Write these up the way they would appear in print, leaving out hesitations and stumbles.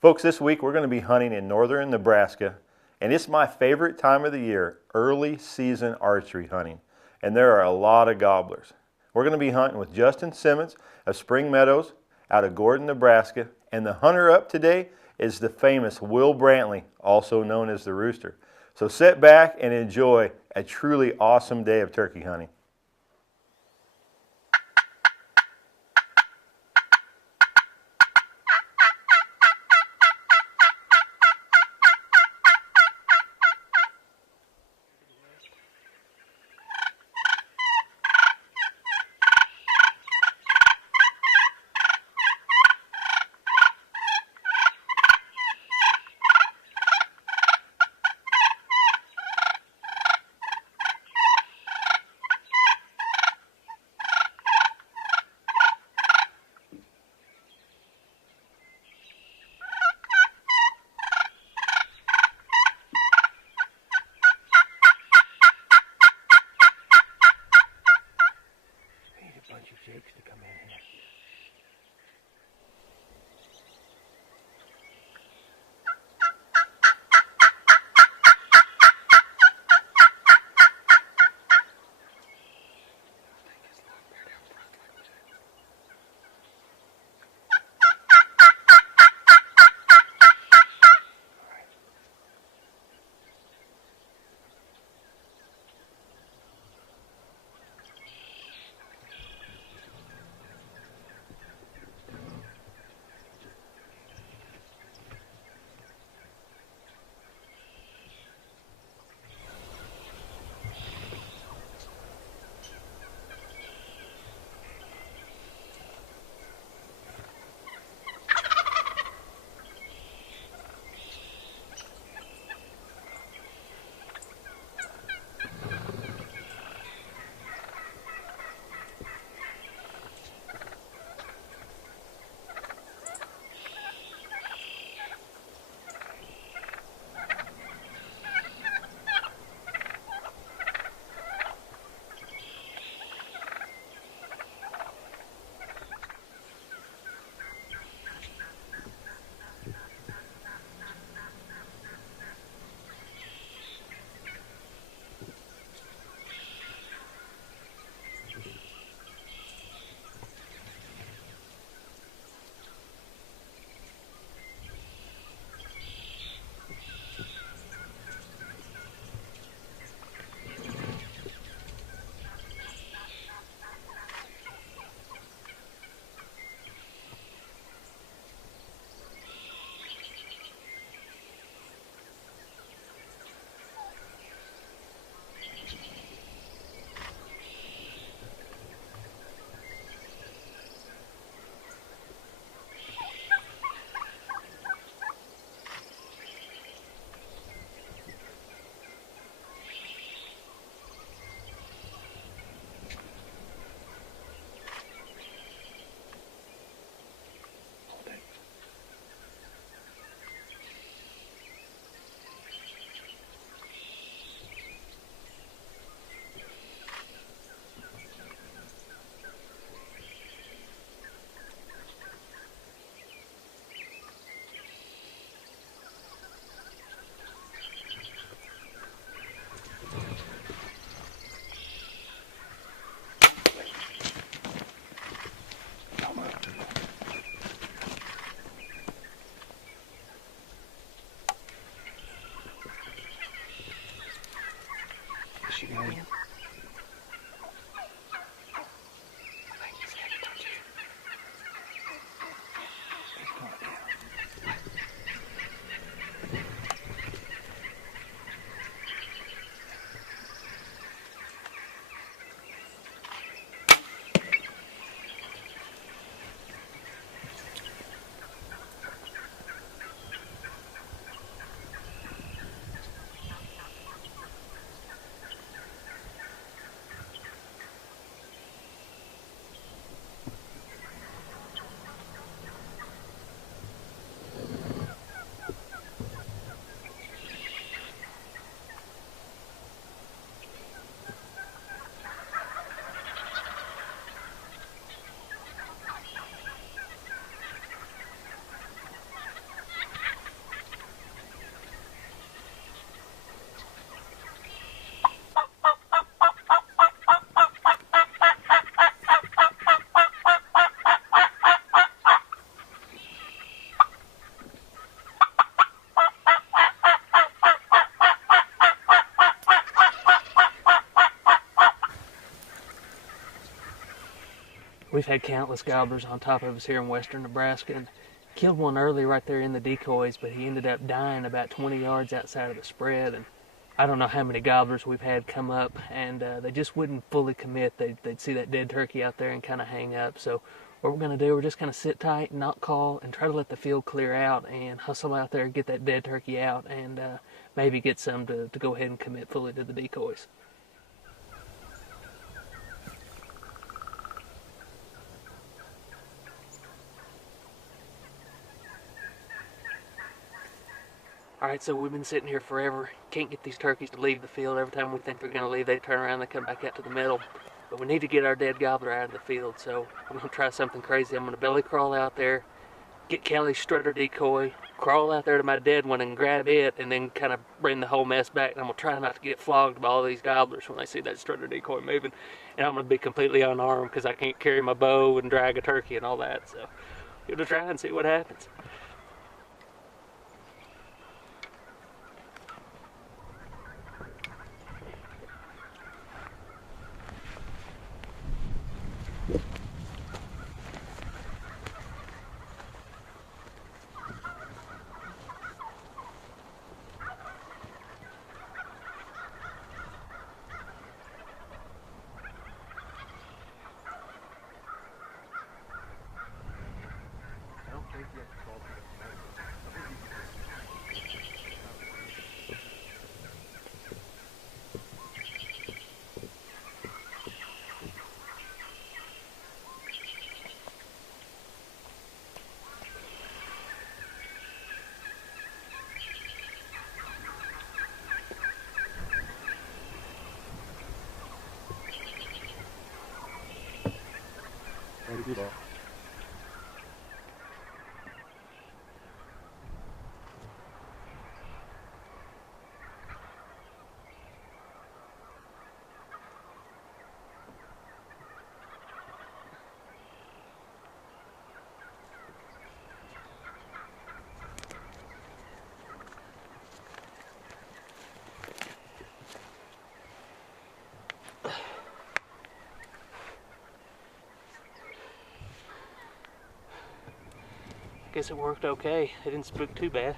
Folks, this week we're going to be hunting in northern Nebraska, and it's my favorite time of the year, early season archery hunting. And there are a lot of gobblers. We're going to be hunting with Justin Simmons of Spring Meadows out of Gordon, Nebraska, and the hunter up today is the famous Will Brantley, also known as the Rooster. So sit back and enjoy a truly awesome day of turkey hunting. Jakes to come in here. We've had countless gobblers on top of us here in western Nebraska, and killed one early right there in the decoys, but he ended up dying about 20 yards outside of the spread. And I don't know how many gobblers we've had come up, and they just wouldn't fully commit. They'd see that dead turkey out there and kind of hang up. So what we're going to do, we're just going to sit tight, not call, and try to let the field clear out and hustle out there and get that dead turkey out, and maybe get some to go ahead and commit fully to the decoys. Alright, so we've been sitting here forever. Can't get these turkeys to leave the field. Every time we think they're going to leave, they turn around and they come back out to the middle. But we need to get our dead gobbler out of the field, so I'm going to try something crazy. I'm going to belly crawl out there, get Kelly's strutter decoy, crawl out there to my dead one and grab it, and then kind of bring the whole mess back. And I'm going to try not to get flogged by all these gobblers when they see that strutter decoy moving. And I'm going to be completely unarmed because I can't carry my bow and drag a turkey and all that. So give it a try and see what happens. Guess it worked okay. It didn't spook too bad.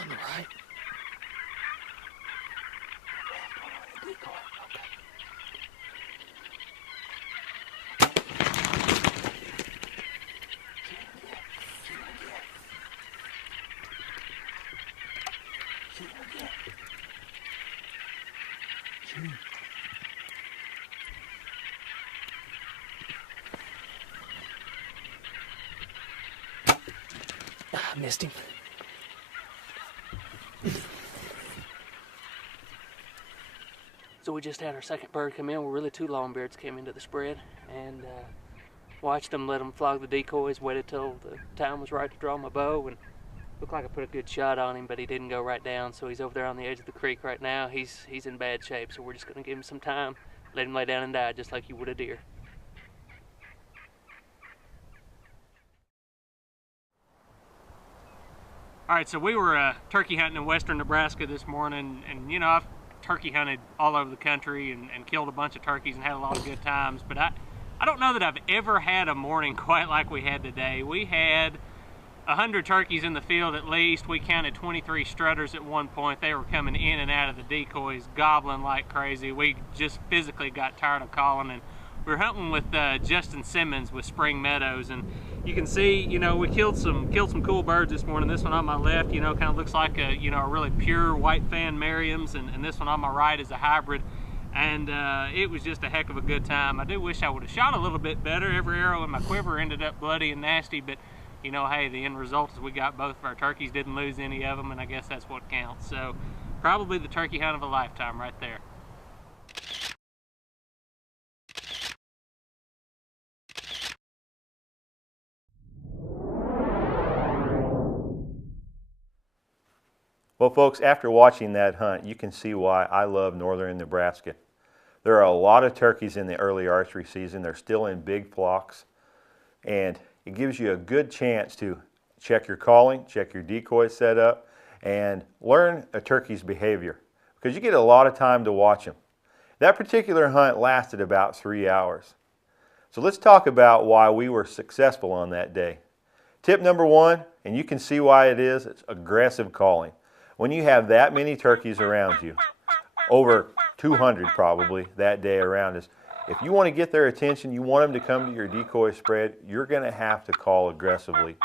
On the right. I missed him. So we just had our second bird come in. Well, really 2 longbeards came into the spread, and watched them, let them flog the decoys, waited till the time was right to draw my bow, and looked like I put a good shot on him, but he didn't go right down. So he's over there on the edge of the creek right now. He's in bad shape, so we're just gonna give him some time, let him lay down and die just like you would a deer. All right, so we were turkey hunting in western Nebraska this morning, and you know, I've turkey hunted all over the country and killed a bunch of turkeys and had a lot of good times, but I don't know that I've ever had a morning quite like we had today. We had 100 turkeys in the field at least. We counted 23 strutters at one point. They were coming in and out of the decoys, gobbling like crazy. We just physically got tired of calling, and we were hunting with Justin Simmons with Spring Meadows, and you can see, you know, we killed some cool birds this morning. This one on my left, you know, kind of looks like a, you know, a really pure white fan Merriam's, and this one on my right is a hybrid. And it was just a heck of a good time. I do wish I would have shot a little bit better. Every arrow in my quiver ended up bloody and nasty, but you know, hey, the end result is we got both of our turkeys, didn't lose any of them, and I guess that's what counts. So probably the turkey hunt of a lifetime right there. Well, folks, after watching that hunt, you can see why I love northern Nebraska. There are a lot of turkeys in the early archery season. They're still in big flocks, and it gives you a good chance to check your calling, check your decoy setup, and learn a turkey's behavior, because you get a lot of time to watch them. That particular hunt lasted about 3 hours. So let's talk about why we were successful on that day. Tip number 1, and you can see why it is, it's aggressive calling. When you have that many turkeys around you, over 200 probably that day around us, if you want to get their attention, you want them to come to your decoy spread, you're going to have to call aggressively.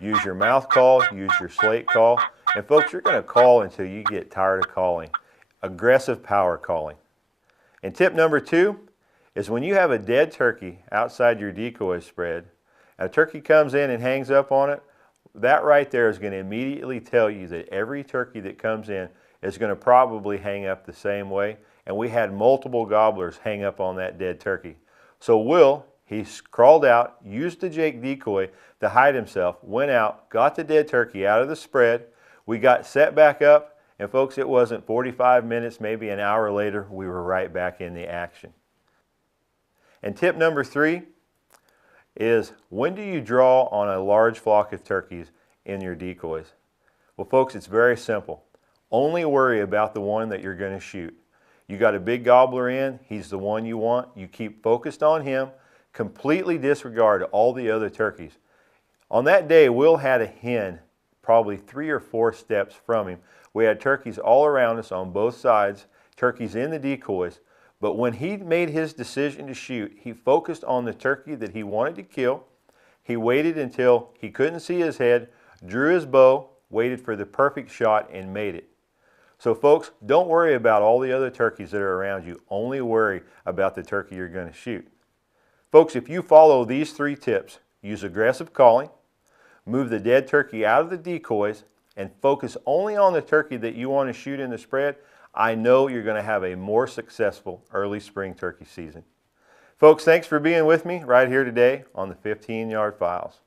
Use your mouth call, use your slate call, and folks, you're going to call until you get tired of calling. Aggressive power calling. And tip number 2 is when you have a dead turkey outside your decoy spread, and a turkey comes in and hangs up on it, that right there is going to immediately tell you that every turkey that comes in is going to probably hang up the same way. And we had multiple gobblers hang up on that dead turkey. So Will, he crawled out, used the Jake decoy to hide himself, went out, got the dead turkey out of the spread. We got set back up, and folks, it wasn't 45 minutes, maybe an hour later, we were right back in the action. And tip number 3 is, when do you draw on a large flock of turkeys in your decoys? Well, folks, it's very simple. Only worry about the one that you're going to shoot. You got a big gobbler in, he's the one you want. You keep focused on him, completely disregard all the other turkeys. On that day, Will had a hen probably 3 or 4 steps from him. We had turkeys all around us on both sides, turkeys in the decoys. But when he made his decision to shoot, he focused on the turkey that he wanted to kill. He waited until he couldn't see his head, drew his bow, waited for the perfect shot, and made it. So folks, don't worry about all the other turkeys that are around you. Only worry about the turkey you're going to shoot. Folks, if you follow these 3 tips, use aggressive calling, move the dead turkey out of the decoys, and focus only on the turkey that you want to shoot in the spread, I know you're going to have a more successful early spring turkey season. Folks, thanks for being with me right here today on the 15-Yard Files.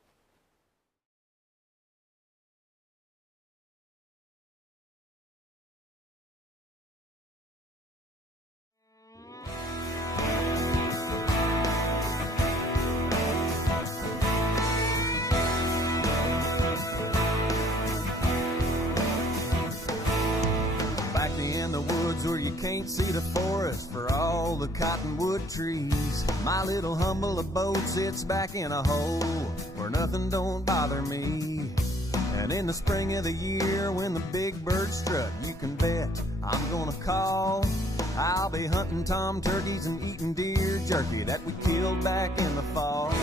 Where you can't see the forest for all the cottonwood trees. My little humble abode sits back in a hole where nothing don't bother me. And in the spring of the year when the big birds strut, you can bet I'm gonna call. I'll be hunting tom turkeys and eating deer jerky that we killed back in the fall.